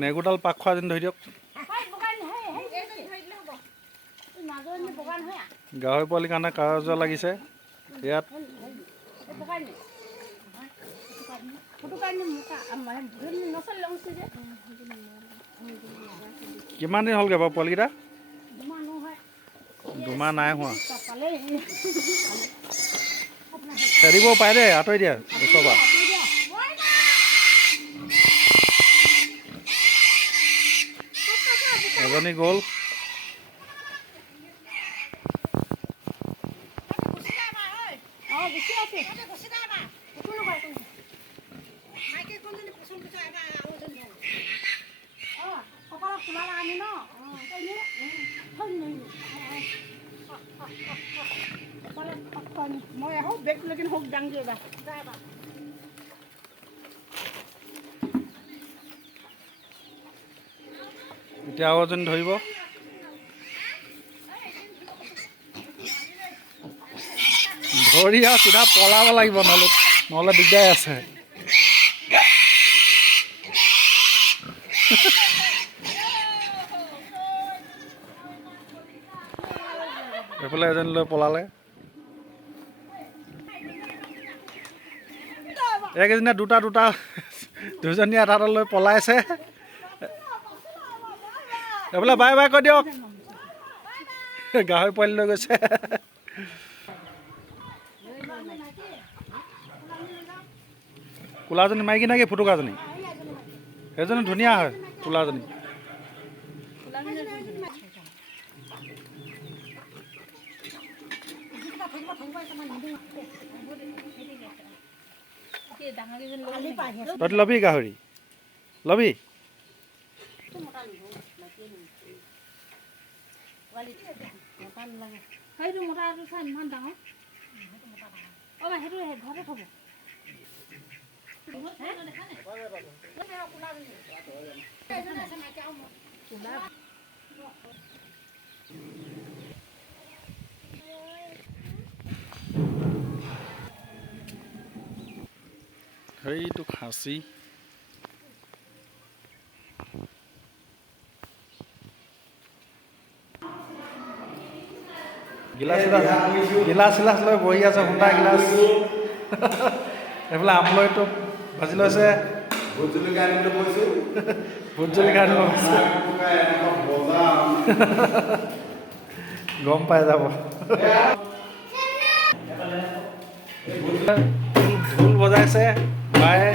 নেগুডাল পাক খোৱা যেন ধৰি দিয়ক গাহৰি পোৱালিৰ কাৰণে কাগজৰ লাগিছে ইয়াত কিমান দিন হ'লগৈ বাৰু পোৱালিকেইটা দুমাহ নাই হোৱা এৰিব পাৰে দেই আঁতৰি দিয়া ওচৰৰ পৰা এজনী গ'ল মই আহো বেগ লেকিন হোক ডাং দিয়ে বা এতিয়া আৰু এজনী ধৰিব ধৰি আৰু চিধা পলাব লাগিব নহ'লে দিগদাৰ আছে এইফালে এজনী লৈ পলালে এইকেইজনীয়ে দুটা দুজনী এটা লৈ পলাইছে এইফালে বাই বাই কৈ দিয়ক গাহৰি পোৱালি লৈ গৈছে কোলাজনী মাইকী নেকি ফুটুকাজনী সেইজনী ধুনীয়া হয় কোলাজনী তই ল'বি গাহৰি ল'বি সেইটো মোটাটো চাই ইমান ডাঙৰ অ সেইটো ঘৰতে থব সেইটো খাচী গিলাচ লৈ বহি আছে হুন্দা গিলাচ এইফালে আমলৈটো ভাজি লৈছে ভোট জলকীয়া আনিবলৈ কৈছোঁ গম পাই যাব ঢোল বজাইছে বায়ে